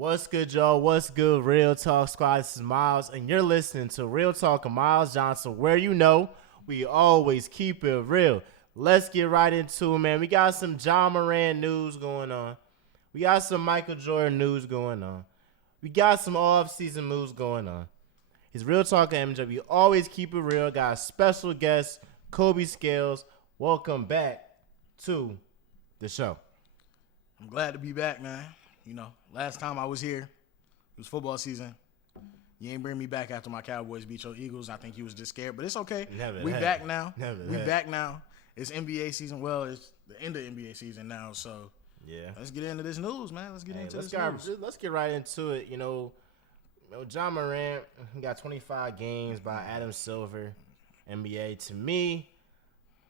What's good, y'all? What's good, Real Talk Squad? This is Miles, and you're listening to Real Talk of Miles Johnson, where we always keep it real. Let's get right into it, man. We got some Ja Morant news going on. We got some Michael Jordan news going on. We got some off-season moves going on. It's Real Talk of MJ. We always keep it real. Got a special guest, Kobe Scales. Welcome back to the show. I'm glad to be back, man. You know, last time I was here, it was football season. You ain't bring me back after my Cowboys beat your Eagles. I think you was just scared, but it's okay. We back now. We back now. It's NBA season. Well, it's the end of NBA season now, so yeah. Let's get into this news, man. Let's get into this news. Let's get right into it. You know, Ja Morant got 25 games by Adam Silver, NBA. To me,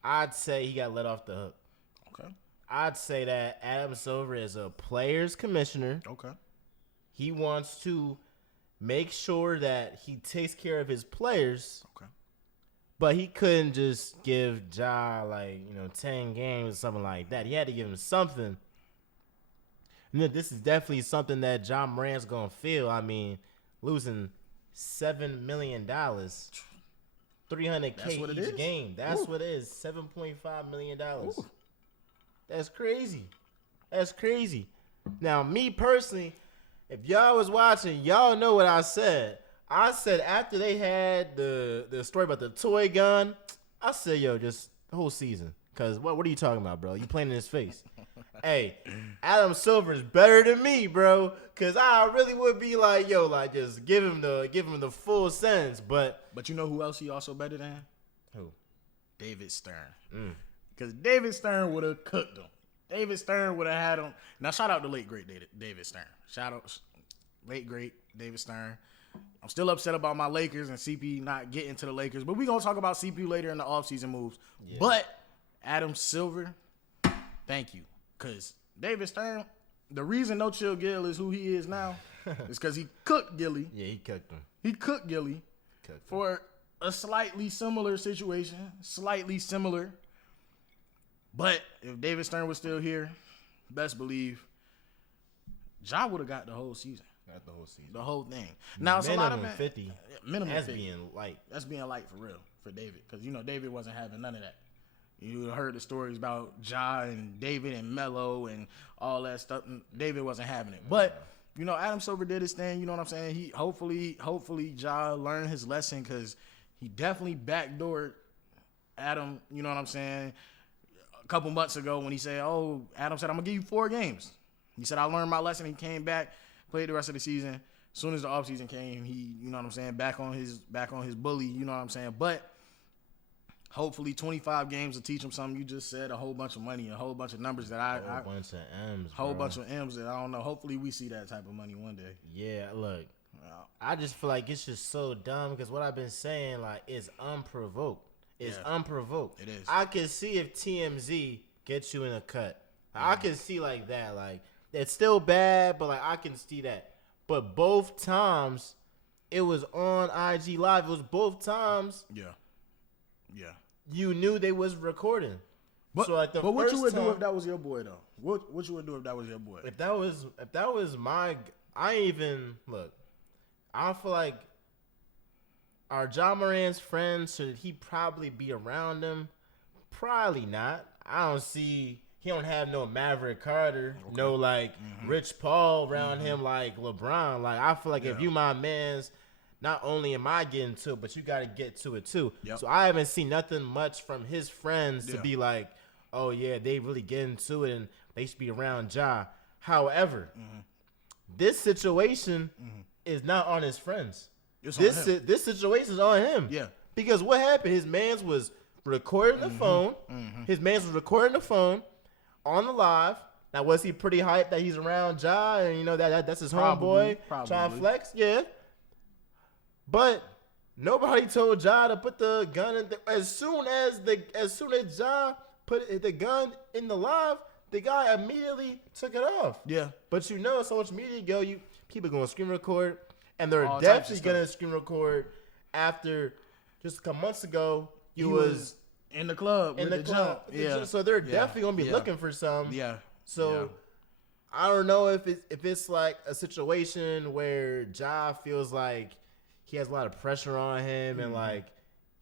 I'd say he got let off the hook. Okay. I'd say that Adam Silver is a players commissioner. Okay. He wants to make sure that he takes care of his players. Okay. But he couldn't just give Ja 10 games or something like that. He had to give him something. And this is definitely something that Ja Morant's gonna feel. I mean, losing $7 million, $300K each game. That's what it is. $7.5 million. Ooh. That's crazy. That's crazy. Now, me personally, if y'all was watching, y'all know what I said. I said after they had the story about the toy gun, I said, yo, just the whole season. Because what are you talking about, bro? You playing in his face. Hey, Adam Silver is better than me, bro. Because I really would be like, yo, like just give him the full sentence. But you know who else he also better than? Who? David Stern. Because David Stern would have cooked him. David Stern would have had him. Now, shout out to late, great David Stern. Shout out late, great David Stern. I'm still upset about my Lakers and CP not getting to the Lakers, but we're going to talk about CP later in the offseason moves. Yeah. But Adam Silver, thank you. Because David Stern, the reason No Chill Gil is who he is now is because he cooked Gilly. Yeah, he cooked him. He cooked Gilly for a slightly similar situation. But if David Stern was still here, best believe Ja would have got the whole season. The whole thing. Now it's minimum a lot of 50. Minimum That's 50. being light. That's being light for real for David, because David wasn't having none of that. You heard the stories about Ja and David and Melo and all that stuff. David wasn't having it, but Adam Silver did his thing. You know what I'm saying? He hopefully Ja learned his lesson, because he definitely backdoored Adam. You know what I'm saying? A couple months ago when he said, "Oh, Adam said I'm gonna give you 4 games." He said, "I learned my lesson." He came back, played the rest of the season. As soon as the offseason came, he, you know what I'm saying, back on his bully. You know what I'm saying? But hopefully 25 games will teach him something. You just said a whole bunch of money, a whole bunch of numbers that bunch of M's that I don't know. Hopefully we see that type of money one day. Yeah, look, I just feel like it's just so dumb, because what I've been saying is unprovoked. It's unprovoked. It is. I can see if TMZ gets you in a cut. I can see like that. Like, it's still bad, but I can see that. But both times, it was on IG Live. It was both times. Yeah. You knew they was recording. But, so but what you would do if that was your boy, though? What you would do if that was your boy? If that was my, I feel like our Ja Morant's friends, should he probably be around him? Probably not. He don't have no Maverick Carter, no Rich Paul around him like LeBron. Like, I feel like if you my mans, not only am I getting to it, but you got to get to it too. Yep. So I haven't seen nothing much from his friends to be like, oh yeah, they really get into it and they should be around Ja. However, this situation is not on his friends. This situation is on him. Yeah. Because what happened? His mans was recording the phone. His mans was recording the phone on the live. Now, was he pretty hyped that he's around Ja and that's his homeboy trying to flex? Yeah. But nobody told Ja to put the gun in. As soon as Ja put the gun in the live, the guy immediately took it off. Yeah. But social media people going to screen record, and they're definitely going to screen record after just a couple months ago. He was in the club. Yeah. So they're definitely going to be looking for some. Yeah. So I don't know if it's like a situation where Ja feels like he has a lot of pressure on him and like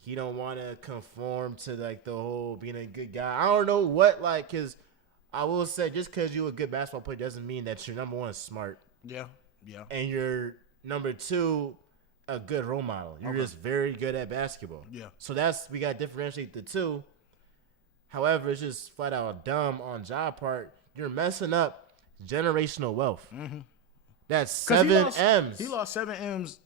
he don't want to conform to like the whole being a good guy. I don't know what like because I will say just because you're a good basketball player doesn't mean that you're number one smart. Yeah. And you're number two a good role model. You're just very good at basketball. Yeah. So we got to differentiate the two. However, it's just flat out dumb on Ja part. You're messing up generational wealth. Mm-hmm. That's 7 M's. He lost 7 M's.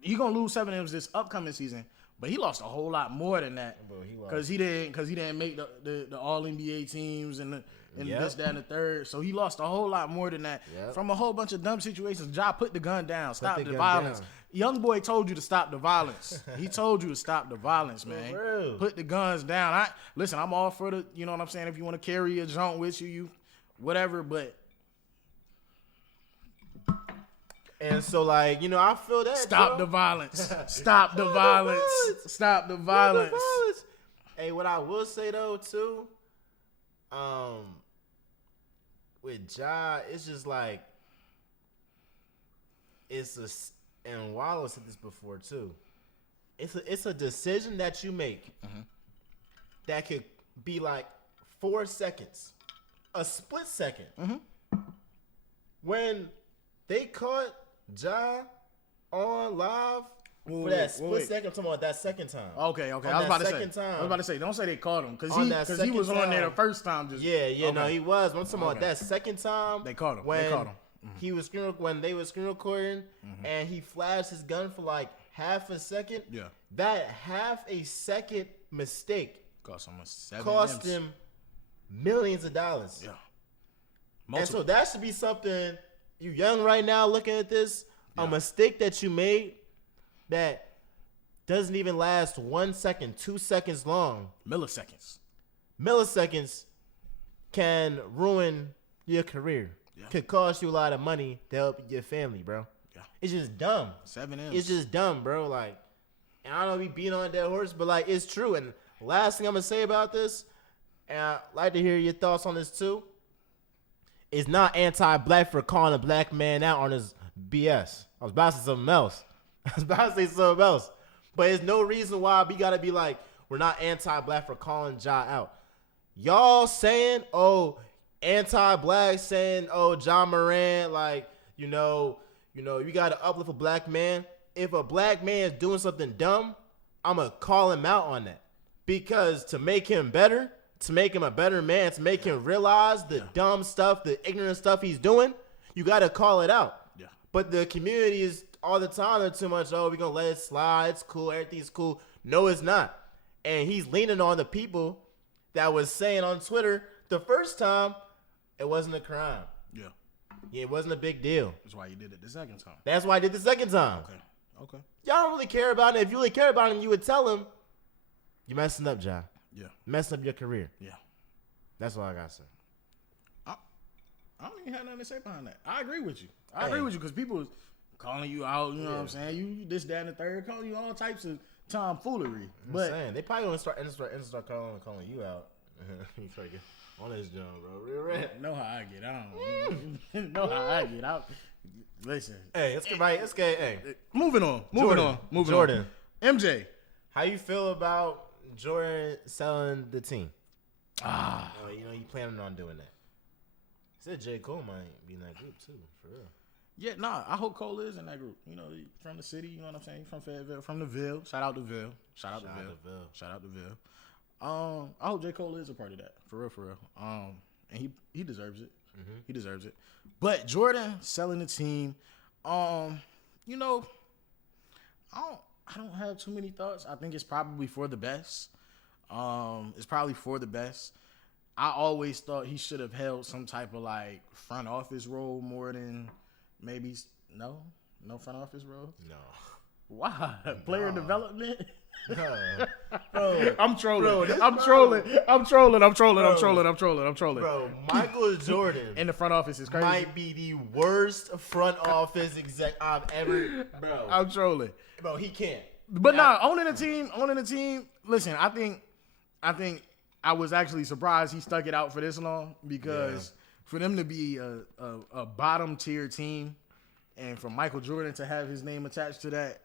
He's gonna lose 7 M's this upcoming season, but he lost a whole lot more than that because he didn't make the All NBA teams and this, that, and the third. So he lost a whole lot more than that from a whole bunch of dumb situations. Ja, put the gun down. Stop the violence. Young boy told you to stop the violence. He told you to stop the violence, man. Put the guns down. Listen, I'm all for the, you know what I'm saying? If you want to carry a joint with you whatever, but. And so, like, you know, I feel that. Stop the violence. Stop the violence. Stop the violence. Hey, what I will say, though, too, with Ja, it's just like, and Wallow said this before, too. It's a decision that you make that could be like 4 seconds, a split second. When they caught Ja on live for that split second, I'm talking about that second time. Okay. I was about to say, don't say they caught him because he was on there the first time. No, he was. I'm talking about that second time. They caught him. He was when they were screen recording, and he flashed his gun for like half a second. Yeah, that half a second mistake cost him millions of dollars. Yeah, and so that should be something. You young right now looking at this, a mistake that you made that doesn't even last 1 second, 2 seconds long. Milliseconds can ruin your career. Yeah. Could cost you a lot of money to help your family, bro. Yeah. It's just dumb. 7 M's. It's just dumb, bro. Like, and I don't know if we beat on that horse, but like it's true. And last thing I'm gonna say about this, and I'd like to hear your thoughts on this too. Is not anti-black for calling a black man out on his BS. I was about to say something else. But there's no reason why we got to be like, we're not anti-black for calling Ja out. Y'all saying, anti-black saying, Ja Morant, like, you got to uplift a black man. If a black man is doing something dumb, I'm going to call him out on that. Because to make him better, to make him a better man, to make him realize the dumb stuff, the ignorant stuff he's doing, you got to call it out. Yeah. But the community is all the time, they're too much, we're going to let it slide, it's cool, everything's cool. No, it's not. And he's leaning on the people that was saying on Twitter the first time it wasn't a crime. Yeah. It wasn't a big deal. That's why you did it the second time. That's why I did the second time. Okay. Y'all don't really care about it. If you really care about him, you would tell him, you're messing up, Ja. Yeah. Messing up your career. Yeah. That's all I got to say. I don't even have nothing to say behind that. I agree with you. I agree with you because people is calling you out, you know what I'm saying? You this, that, and the third, calling you all types of tomfoolery. But saying, they probably gonna start calling you out. You try to get on this job, bro. Real rap. Know how I get. I don't know how I get out. Listen. Hey, let's get. Hey, moving on. Jordan. MJ, how you feel about Jordan selling the team? He planning on doing that. He said J. Cole might be in that group too, for real. Yeah, I hope Cole is in that group. You know, from the city, you know what I'm saying? From Fayetteville, from the Ville. Shout out to Ville. I hope J. Cole is a part of that. For real. And he deserves it. Mm-hmm. He deserves it. But Jordan selling the team, I don't have too many thoughts. I think it's probably for the best. I always thought he should have held some type of like front office role more than maybe no front office role. No. Why? Player development? No. Bro, I'm trolling. I'm trolling. Bro, Michael Jordan in the front office is crazy. Might be the worst front office exec I've ever. Bro, I'm trolling. Bro, he can't. But owning the team. Listen, I think I was actually surprised he stuck it out for this long because for them to be a bottom tier team, and for Michael Jordan to have his name attached to that,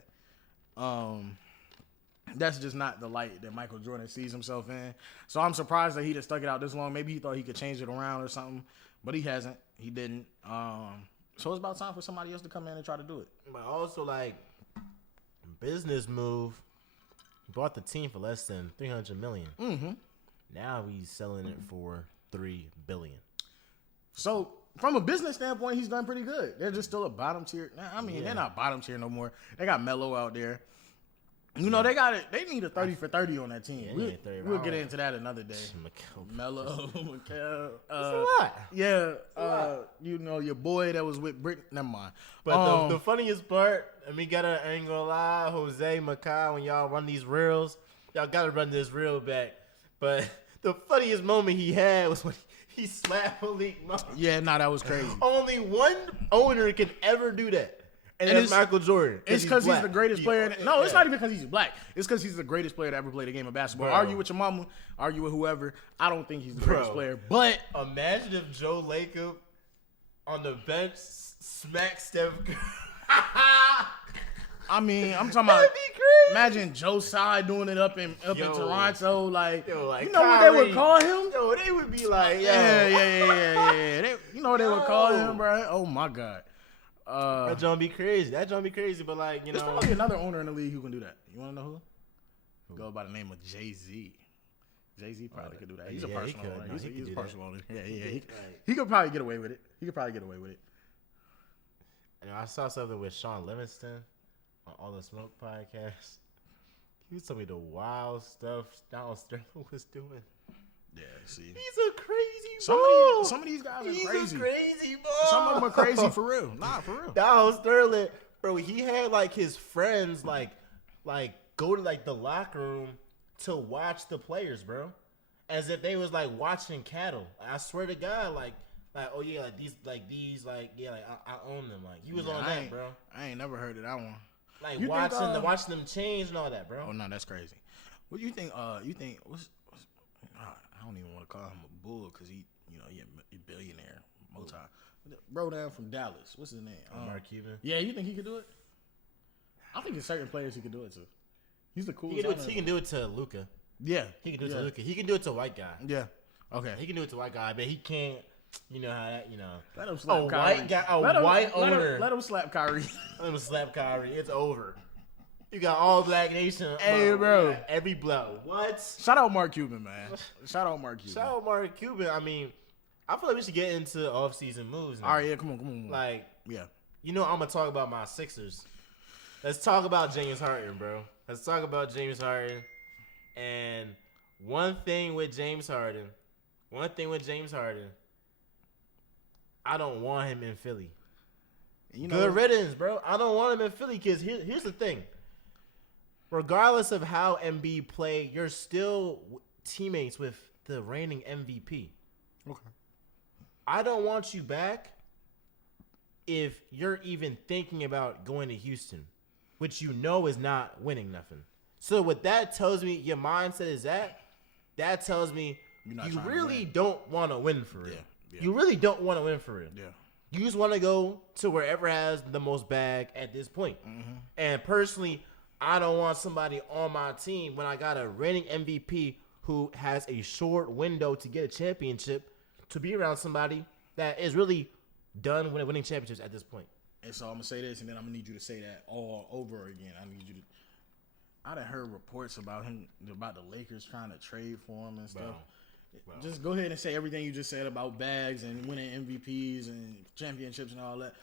that's just not the light that Michael Jordan sees himself in. So I'm surprised that he just stuck it out this long. Maybe he thought he could change it around or something, but he hasn't. He didn't. So it's about time for somebody else to come in and try to do it. But also, like, business move, bought the team for less than $300 million. Mm-hmm. Now he's selling it for $3 billion. So from a business standpoint, he's done pretty good. They're just still a bottom tier. I mean, they're not bottom tier no more. They got Melo out there. You know, they got it. They need a 30 for 30 on that team. We'll get into that another day. Melo, Mikal. That's a lot. Yeah. You know, your boy that was with Britney. Never mind. But the funniest part, and we got to, I ain't gonna lie, Jose, Mikal, when y'all run these reels, y'all got to run this reel back. But the funniest moment he had was when he slapped Malik Monk. Yeah, that was crazy. Only one owner can ever do that. And that's Michael Jordan. It's because he's the greatest player. No, it's not even because he's black. It's because he's the greatest player to ever play the game of basketball. Bro. Argue with your mama, argue with whoever. I don't think he's the greatest player. But imagine if Joe Lacob on the bench smacked Steph Curry. I mean, I'm talking about. Imagine Joe Tsai doing it up in Toronto, like you know Kyrie, what they would call him? Yo, they would be like, yeah. You know what they would call him, bro? Oh my God. That John be crazy. But like, you know, there's probably another owner in the league who can do that. You want to know who? Go by the name of Jay-Z. Jay-Z probably could do that. He's a personal owner. He's a personal owner. Yeah. He could probably get away with it. You know, I saw something with Sean Livingston on All the Smoke podcast. He was telling me the wild stuff Donald Sterling was doing. Yeah, see. He's a crazy ball. Some of these guys are crazy. He's a crazy ball. Some of them are crazy for real. Nah, for real. Donald Sterling, bro, he had like his friends like go to like the locker room to watch the players, bro. As if they was like watching cattle. I swear to God, like oh yeah, like these, I own them. Like he was on that, bro. I ain't never heard of that one. Like watching them change and all that, bro. Oh no, that's crazy. What do you think? What's I don't even want to call him a bull because he a billionaire, multi. Bro down from Dallas. What's his name? Mark Cuban. Yeah, you think he could do it? I think there's certain players he could do it to. He's the coolest. He can do it to Luka. Yeah. He can do it to Luka. He can do it to a white guy. Yeah. Okay. He can do it to a white guy, but he can't. You know how that, Let him slap Kyrie. White guy, white owner. Let him slap Kyrie. Let him slap Kyrie. It's over. You got all black nation. Hey, bro. Every blow. What? Shout out Mark Cuban, man. Shout out Mark Cuban. I mean, I feel like we should get into off-season moves now. All right, yeah, come on. Like, yeah. I'm going to talk about my Sixers. Let's talk about James Harden, bro. Let's talk about James Harden. And one thing with James Harden, I don't want him in Philly. Good riddance, bro. I don't want him in Philly because here's the thing. Regardless of how Embiid play, you're still teammates with the reigning MVP. Okay. I don't want you back if you're even thinking about going to Houston, which you know is not winning nothing. So what that tells me, your mindset is that tells me you really don't want to win for real. Yeah. You really don't want to win for real. Yeah. You just want to go to wherever has the most bag at this point. Mm-hmm. And personally, I don't want somebody on my team when I got a reigning MVP who has a short window to get a championship to be around somebody that is really done winning championships at this point. And so I'm going to say this, and then I'm going to need you to say that all over again. I done heard reports about the Lakers trying to trade for him and stuff. Wow. Just go ahead and say everything you just said about bags and winning MVPs and championships and all that.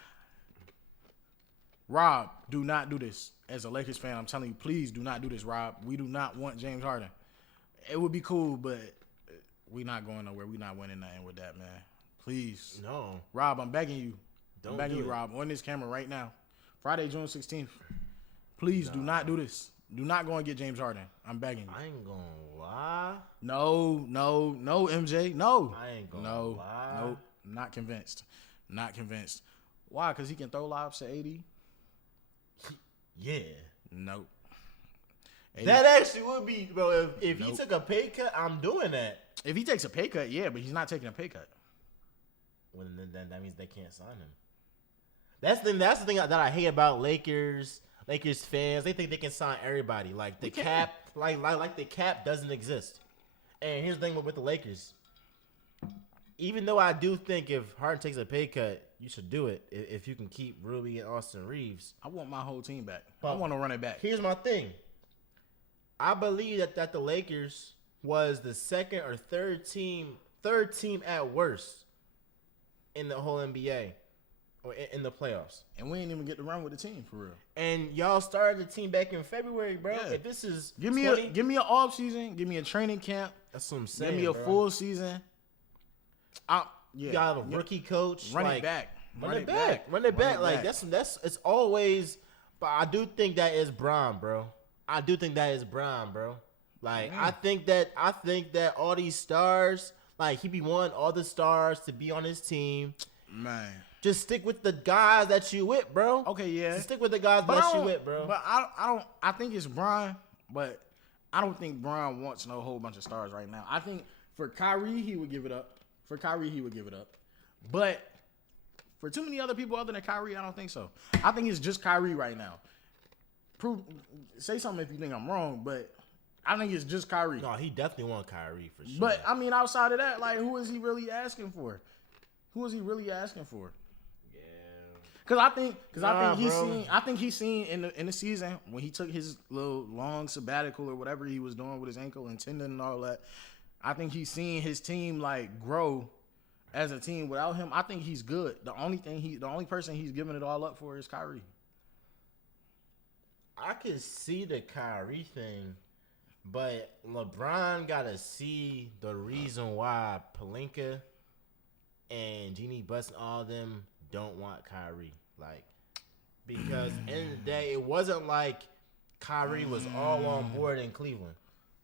Rob, do not do this. As a Lakers fan, I'm telling you, please do not do this, Rob. We do not want James Harden. It would be cool, but we're not going nowhere. We're not winning nothing with that, man. Please. No. Rob, I'm begging you. I'm begging you, Rob, on this camera right now. Friday, June 16th. Please do not do this. Do not go and get James Harden. I'm begging you. I ain't going to lie. No, MJ. No. I ain't going to lie. No, not convinced. Why? Because he can throw lobs to AD? Yeah. Nope. That actually would be, bro. If he took a pay cut, I'm doing that. If he takes a pay cut, yeah, but he's not taking a pay cut. then that means they can't sign him. That's the thing that I hate about Lakers fans. They think they can sign everybody. Like the cap, like the cap doesn't exist. And here's the thing with the Lakers. Even though I do think if Harden takes a pay cut, you should do it if you can keep Ruby and Austin Reeves. I want my whole team back. I want to run it back. Here's my thing. I believe that the Lakers was the second or third team at worst in the whole NBA or in the playoffs. And we ain't even get to run with the team for real. And y'all started the team back in February, bro. Yeah. If this is give me an off season, give me a training camp. That's what I'm saying. Give me a full season. You got a rookie coach. Run it back. Run it back. Like that's it's always. But I do think that is Bron, bro. Like I think that all these stars, like he be wanting all the stars to be on his team. Man, just stick with the guys that you with, bro. Okay, yeah. Just stick with the guys that you with, bro. But I don't. I think it's Bron, but I don't think Bron wants no whole bunch of stars right now. I think for Kyrie he would give it up. But for too many other people other than Kyrie, I don't think so. I think it's just Kyrie right now. Say something if you think I'm wrong, but I think it's just Kyrie. No, he definitely want Kyrie for sure. But I mean, outside of that, like, who is he really asking for? Yeah. Because I think he's seen in the season when he took his little long sabbatical or whatever he was doing with his ankle and tendon and all that. I think he's seen his team like grow as a team without him. I think he's good. The only person he's giving it all up for is Kyrie. I could see the Kyrie thing, but LeBron gotta see the reason why Pelinka and Jeannie Buss and all of them don't want Kyrie. Like, because at the end of the day, it wasn't like Kyrie was all on board in Cleveland.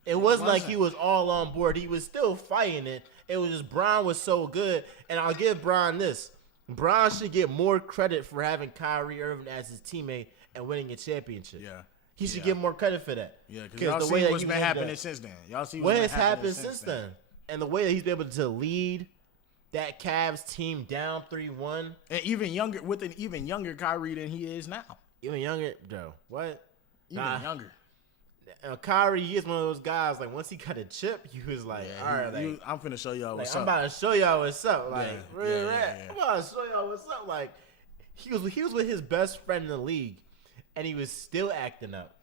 It wasn't like he was all on board. He was still fighting it. It was just Bron was so good. And I'll give Bron this. Bron should get more credit for having Kyrie Irving as his teammate and winning a championship. Yeah. He should get more credit for that. Yeah, because y'all see what's been happening since then. Y'all see what has happened since then. And the way that he's been able to lead that Cavs team down 3-1. And even younger, with an even younger Kyrie than he is now. Even younger, Joe. What? Even younger. Kyrie, he is one of those guys, like, once he got a chip, he was like, all right, like, I'm finna show y'all what's up. I'm about to show y'all what's up. Like, I'm about to show y'all what's up. Like, he was with his best friend in the league, and he was still acting up.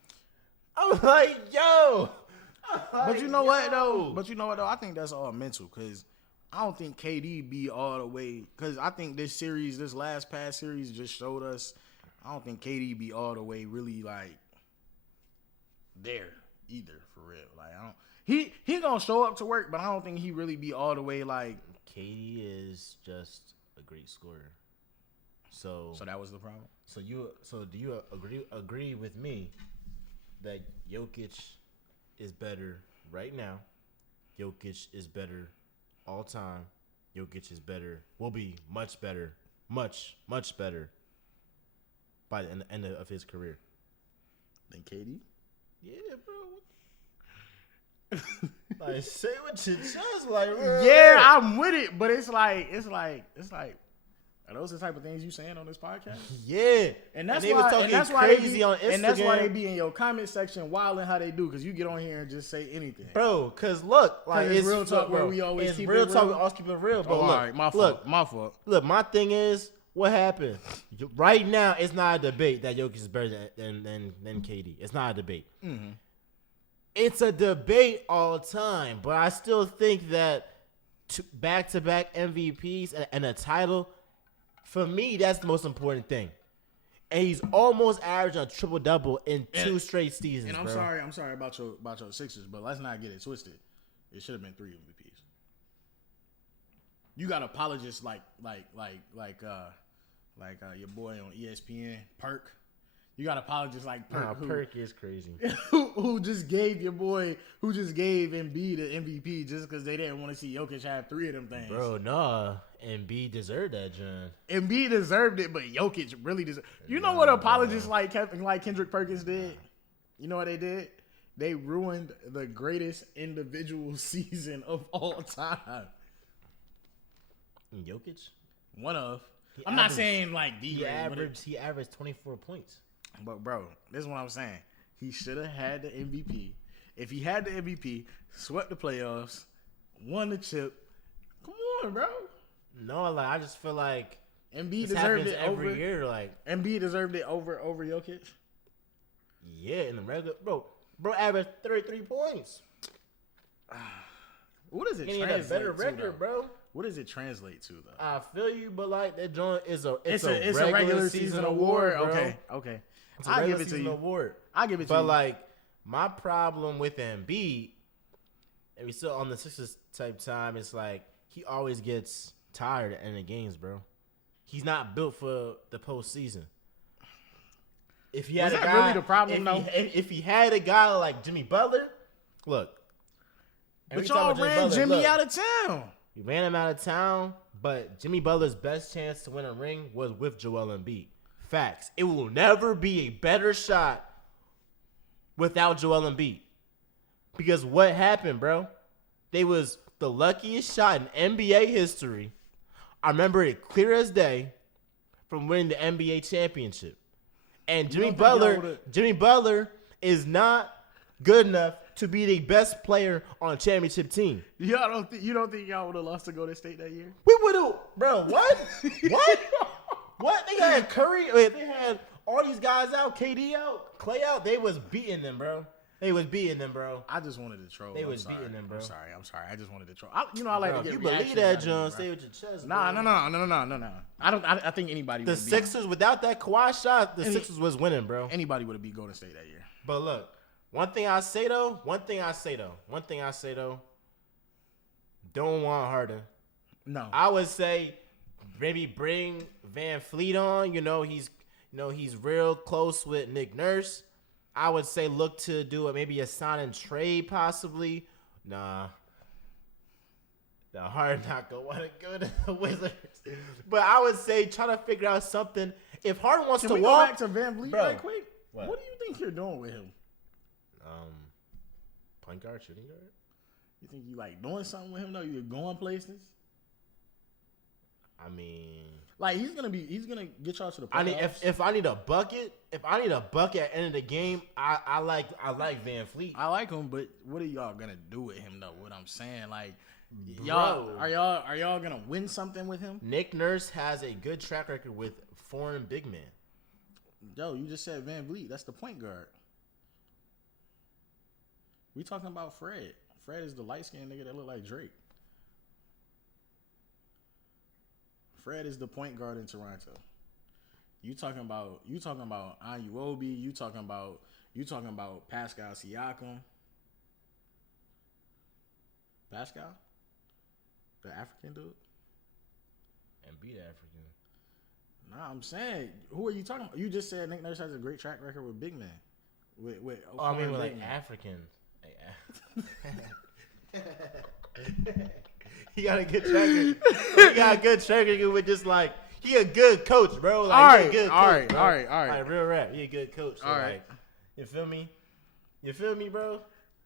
I'm like, yo. But you know what, though? I think that's all mental, because I don't think KD be all the way, because I think this last past series just showed us, I don't think KD be all the way really, like, there either, for real. Like, he gonna show up to work, but I don't think he really be all the way like. KD is just a great scorer. So that was the problem. So do you agree with me that Jokic is better right now? Jokic is better all time. Jokic is better. Will be much better, much better by the end of his career than KD. Yeah, bro. Like, say what you just like. Yeah, I'm with it, but it's like, are those the type of things you saying on this podcast? Yeah, and that's why. On Instagram. And that's why they be in your comment section wilding how they do, because you get on here and just say anything, bro. Because look, like, it's real talk, where we always keep it real. Talk. We always keep it real. But all right, my fault. Look, my thing is, what happened right now? It's not a debate that Jokic is better than KD. It's not a debate. Mm-hmm. It's a debate all the time, but I still think that back-to-back MVPs and a title, for me, that's the most important thing. And he's almost averaging a triple-double in 2 straight seasons. And I'm bro. sorry about your Sixers, but let's not get it twisted. It should have been 3 MVPs. You got apologists like your boy on ESPN, Perk. You got apologists like Perk. Perk is crazy. who just gave Embiid the MVP just because they didn't want to see Jokic have 3 of them things. Bro, nah. Embiid deserved that, John. Embiid deserved it, but Jokic really deserved it. You know what apologists like Kendrick Perkins did? You know what they did? They ruined the greatest individual season of all time. Jokic? One of. I'm not saying like he averaged 24 points. But bro, this is what I'm saying. He should have had the MVP. If he had the MVP, swept the playoffs, won the chip. Come on, bro. No, like I just feel like Embiid deserved it every year. Like Embiid deserved it over Jokic. Yeah, in the regular, bro averaged 33 points. What does it translate translate better to, record, though? bro? What does it translate to, though? I feel you, but like that joint is a regular season award. Bro. Okay. It's a regular season award. I give it to you. But like my problem with Embiid, and we still on the Sixers type time, it's like he always gets tired at the end of games, bro. He's not built for the postseason. If he had really the problem, though? If he had a guy like Jimmy Butler, look. But y'all ran Jimmy out of town. We ran him out of town, but Jimmy Butler's best chance to win a ring was with Joel Embiid. Facts. It will never be a better shot without Joel Embiid. Because what happened, bro? They was the luckiest shot in NBA history. I remember it clear as day from winning the NBA championship. And Jimmy Butler is not good enough to be the best player on a championship team. You don't think y'all would have lost to Golden State that year? We would have, bro. What? What? They had Curry. They had all these guys out. KD out. Clay out. They was beating them, bro. I just wanted to troll. They was beating them, bro. I'm sorry. I just wanted to troll. I like to get. You believe that, John? Stay with your chest. No. I think anybody. The Sixers without that Kawhi shot, the Sixers was winning, bro. Anybody would have beat Golden State that year. But look, one thing I say though. Don't want Harden. No. I would say maybe bring Van Fleet on. He's real close with Nick Nurse. I would say look to do maybe a sign and trade possibly. Nah. The Harden not gonna want to go to the Wizards. But I would say try to figure out something. If Harden wants to walk, go back to Van Vliet right quick? What do you think you're doing with him? Point guard, shooting guard. You think you like doing something with him though? You're going places. I mean, like he's gonna get y'all to the playoffs. If I need a bucket at the end of the game, I like Van Fleet. I like him, but what are y'all gonna do with him though? What I'm saying, like, y'all are y'all gonna win something with him? Nick Nurse has a good track record with foreign big men. Yo, you just said Van Vliet. That's the point guard. We talking about Fred. Fred is the light skinned nigga that look like Drake. Fred is the point guard in Toronto. You talking about Anunoby. You talking about Pascal Siakam. Pascal, the African dude. And be the African. Nah, I'm saying, who are you talking about? You just said Nick Nurse has a great track record with big men. With African. He got a good track record. He got a good track record with just like he a good coach, bro. Like, all right. Like real rap. He a good coach. So all right. Like, you feel me, bro?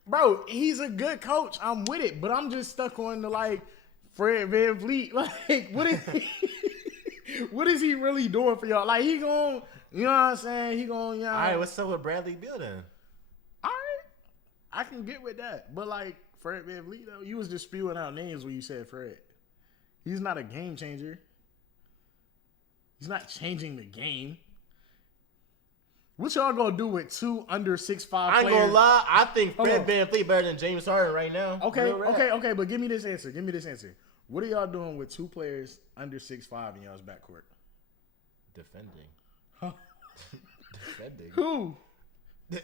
Bro, he's a good coach. I'm with it, but I'm just stuck on the like Fred VanVleet. Like, what is he really doing for y'all? Like, he gon', you know what I'm saying? He gon', y'all. All right, what's up with Bradley Beal then? All right, I can get with that, but like Fred VanVleet though, you was just spewing out names when you said Fred. He's not a game changer. He's not changing the game. What y'all gonna do with two under 6'5" players? I ain't gonna lie. I think Fred VanVleet better than James Harden right now. Okay. But give me this answer. What are y'all doing with two players under 6'5" in y'all's backcourt? Defending. Huh? Defending. Who?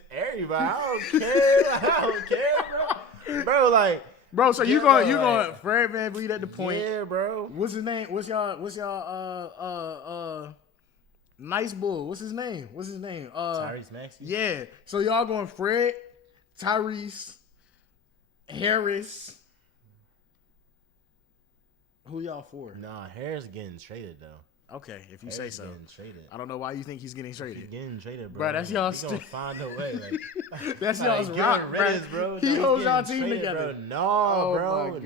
Everybody. I don't care, bro. Bro, like. Bro, so you going Fred VanVleet at the point? Yeah, bro. What's his name? What's y'all nice bull? What's his name? Tyrese Maxey. Yeah. So y'all going Fred, Tyrese, Harris. Who y'all for? Nah, Harris getting traded though. Okay, if you say so. Getting traded. I don't know why you think he's getting traded. He's getting traded, bro. That's y'all. He gonna find a way. Like, that's y'all's rock, bro. He holds y'all team together. Bro. No, oh, bro.